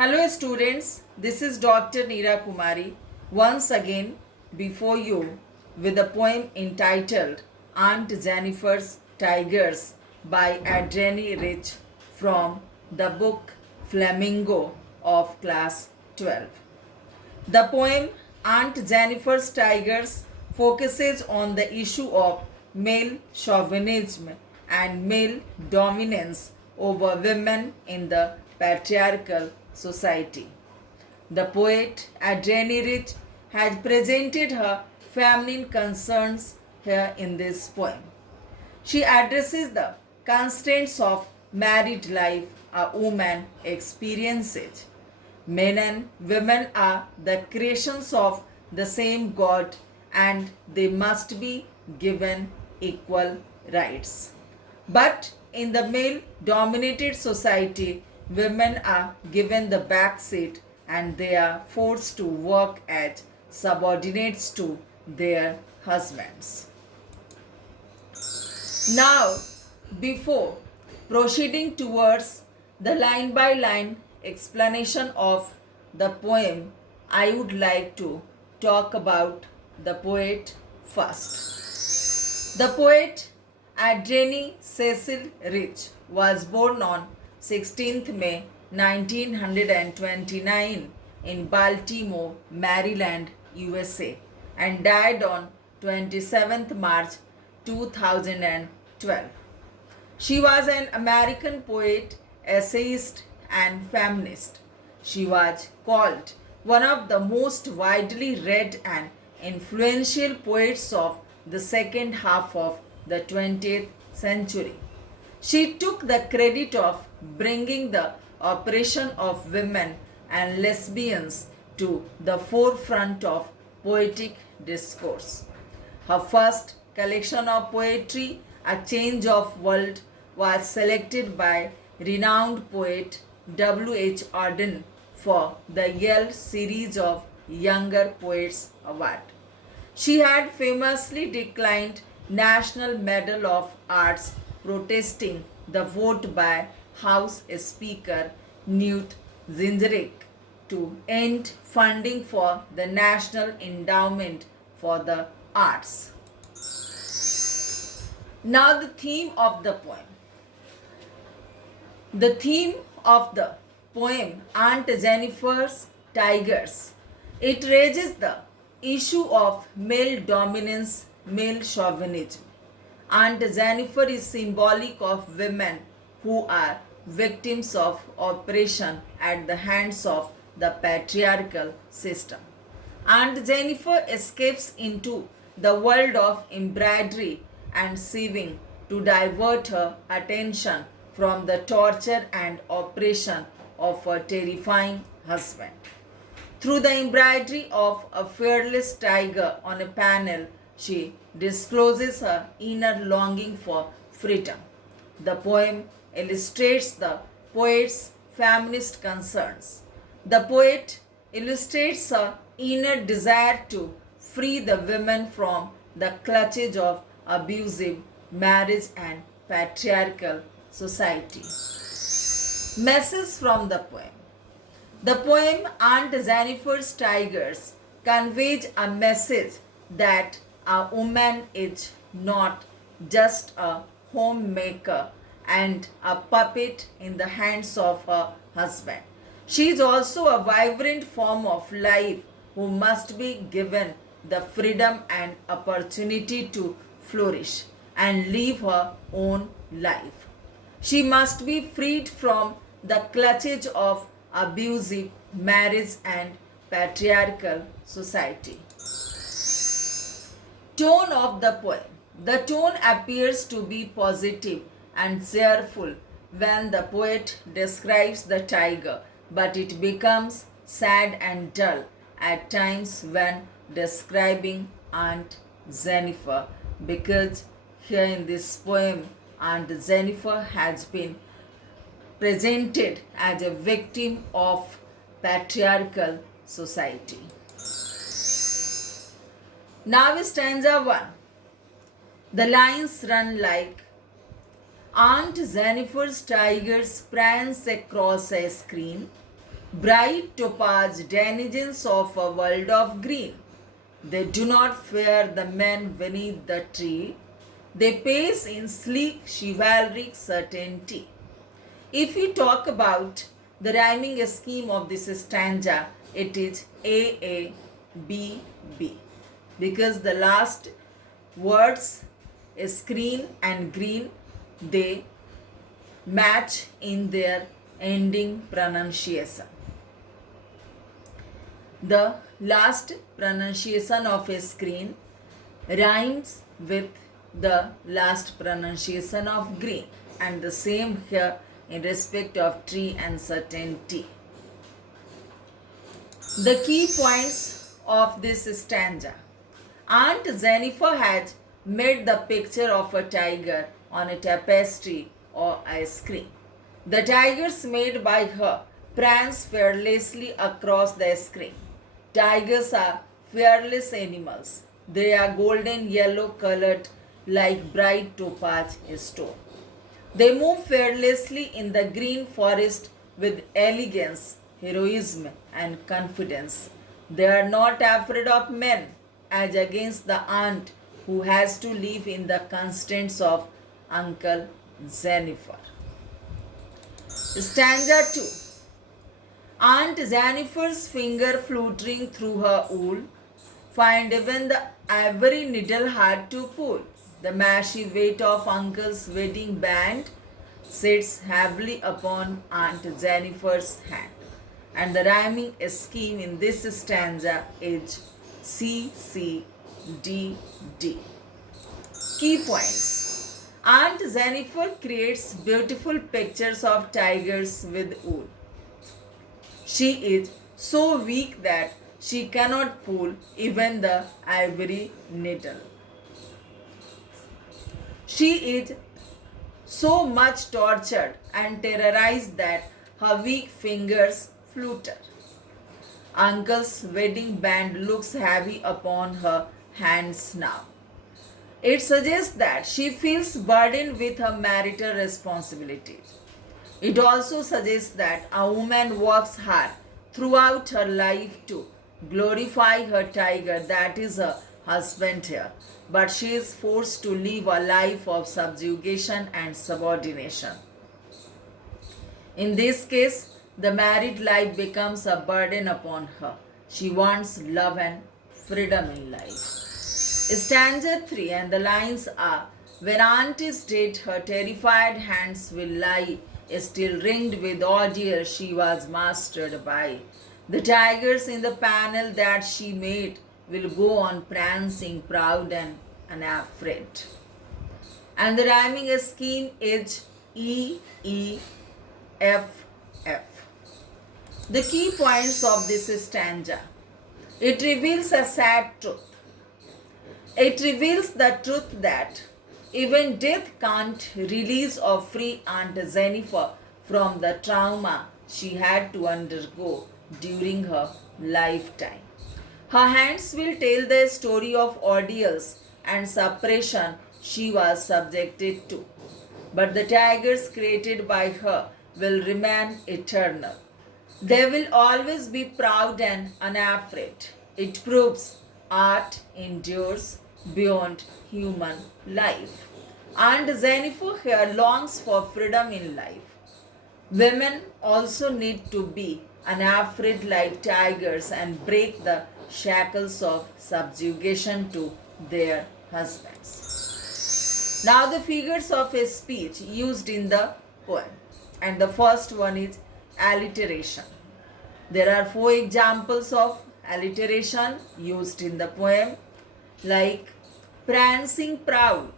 Hello students, this is Dr. NIRA Kumari once again before you with a poem entitled Aunt Jennifer's Tigers by ADRIENNE Rich from the book Flamingo of class 12. The poem Aunt Jennifer's Tigers focuses on the issue of male chauvinism and male dominance over women in the patriarchal society. The poet ADRIENNE Rich has presented her feminine concerns here in this poem. She addresses the constraints of married life a woman experiences. Men and women are the creations of the same God and they must be given equal rights. But in the male dominated society, women are given the back seat and they are forced to work as subordinates to their husbands. Now, before proceeding towards the line by line explanation of the poem, I would like to talk about the poet first. The poet ADRIENNE Cecil Rich was born on 16th May 1929 in Baltimore, Maryland, USA and died on 27th March 2012. She was an American poet, essayist and feminist. She was called one of the most widely read and influential poets of the second half of the 20th century. She took the credit of bringing the oppression of women and lesbians to the forefront of poetic discourse. Her first collection of poetry, A Change of World, was selected by renowned poet W.H. Auden for the Yale Series of Younger Poets Award. She had famously declined National Medal of Arts protesting the vote by House Speaker Newt Gingrich to end funding for the National Endowment for the Arts. Now the theme of the poem. The theme of the poem Aunt Jennifer's Tigers. It raises the issue of male dominance, male chauvinism. Aunt Jennifer is symbolic of women who are victims of oppression at the hands of the patriarchal system. Aunt Jennifer escapes into the world of embroidery and sewing to divert her attention from the torture and oppression of her terrifying husband. Through the embroidery of a fearless tiger on a panel, she discloses her inner longing for freedom. The poem illustrates the poet's feminist concerns. The poet illustrates her inner desire to free the women from the clutches of abusive marriage and patriarchal society. Message from the poem. The poem Aunt Jennifer's Tigers conveys a message that a woman is not just a homemaker and a puppet in the hands of her husband. She is also a vibrant form of life who must be given the freedom and opportunity to flourish and live her own life. She must be freed from the clutches of abusive marriage and patriarchal society. Tone of the poem. The tone appears to be positive and cheerful when the poet describes the tiger, but it becomes sad and dull at times when describing Aunt Jennifer, because here in this poem Aunt Jennifer has been presented as a victim of patriarchal society. Now stanza 1. The lines run like, Aunt Jennifer's tigers prance across a screen. bright topaz denizens of a world of green. They do not fear the men beneath the tree. They pace in sleek chivalric certainty. If we talk about the rhyming scheme of this stanza, it is AABB, because the last words screen and green, they match in their ending pronunciation. The last pronunciation of a screen rhymes with the last pronunciation of green, and the same here in respect of tree and certainty. The key points of this stanza. Aunt Jennifer has made the picture of a tiger on a tapestry or a screen. The tigers made by her prance fearlessly across the screen. Tigers are fearless animals. They are golden yellow colored like bright topaz stone. They move fearlessly in the green forest with elegance, heroism, and confidence. They are not afraid of men, as against the aunt who has to live in the constraints of Uncle Jennifer. Stanza 2. Aunt Jennifer's finger fluttering through her wool find even the ivory needle hard to pull. The massive weight of Uncle's wedding band sits heavily upon Aunt Jennifer's hand. And the rhyming scheme in this stanza is CCDD. Key points. Aunt Jennifer creates beautiful pictures of tigers with wool. She is so weak that she cannot pull even the ivory needle. She is so much tortured and terrorized that her weak fingers flutter. Uncle's wedding band looks heavy upon her hands now. It suggests that she feels burdened with her marital responsibilities. It also suggests that a woman works hard throughout her life to glorify her tiger, that is her husband here, but she is forced to live a life of subjugation and subordination. In this case, the married life becomes a burden upon her. She wants love and freedom in life. Stanza 3 and the lines are, when aunt is dead, her terrified hands will lie, still ringed with ordeal she was mastered by. The tigers in the panel that she made will go on prancing, proud and unafraid. And the rhyming scheme is EEFF. The key points of this stanza. It reveals a sad truth. It reveals the truth that even death can't release or free Aunt Jennifer from the trauma she had to undergo during her lifetime. Her hands will tell the story of ordeals and suppression she was subjected to. But the tigers created by her will remain eternal. They will always be proud and unafraid. It proves art endures beyond human life. Aunt Jennifer here longs for freedom in life. Women also need to be unafraid like tigers and break the shackles of subjugation to their husbands. Now the figures of a speech used in the poem. And the first one is alliteration. There are 4 examples of alliteration used in the poem, like prancing proud,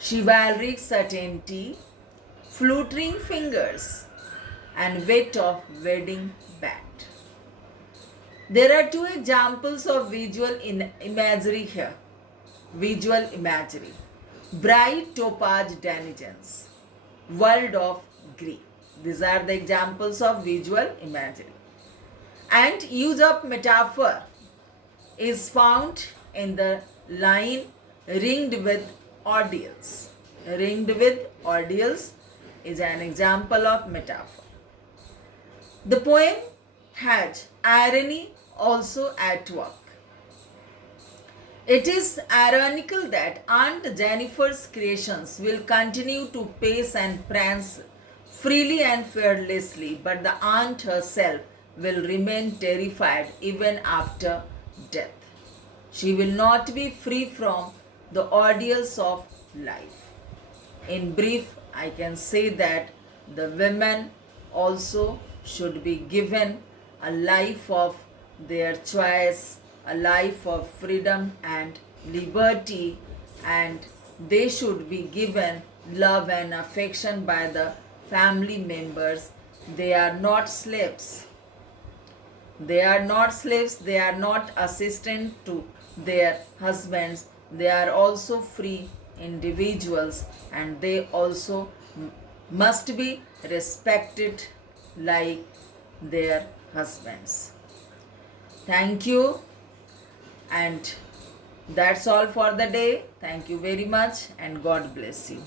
chivalric certainty, fluttering fingers, and weight of wedding band. There are 2 examples of visual imagery here. Visual imagery. Bright topaz denizens, world of green. These are the examples of visual imagery. And use of metaphor is found in the line ringed with ordeals. Ringed with ordeals is an example of metaphor. The poem had irony also at work. It is ironical that Aunt Jennifer's creations will continue to pace and prance freely and fearlessly, but the aunt herself will remain terrified even after death. She will not be free from the ordeals of life. In brief, I can say that the women also should be given a life of their choice, a life of freedom and liberty, and they should be given love and affection by the family members. They are not slaves. They are not slaves, they are not assistant to their husbands. They are also free individuals, and they also must be respected like their husbands. Thank you, and that's all for the day. Thank you very much, and God bless you.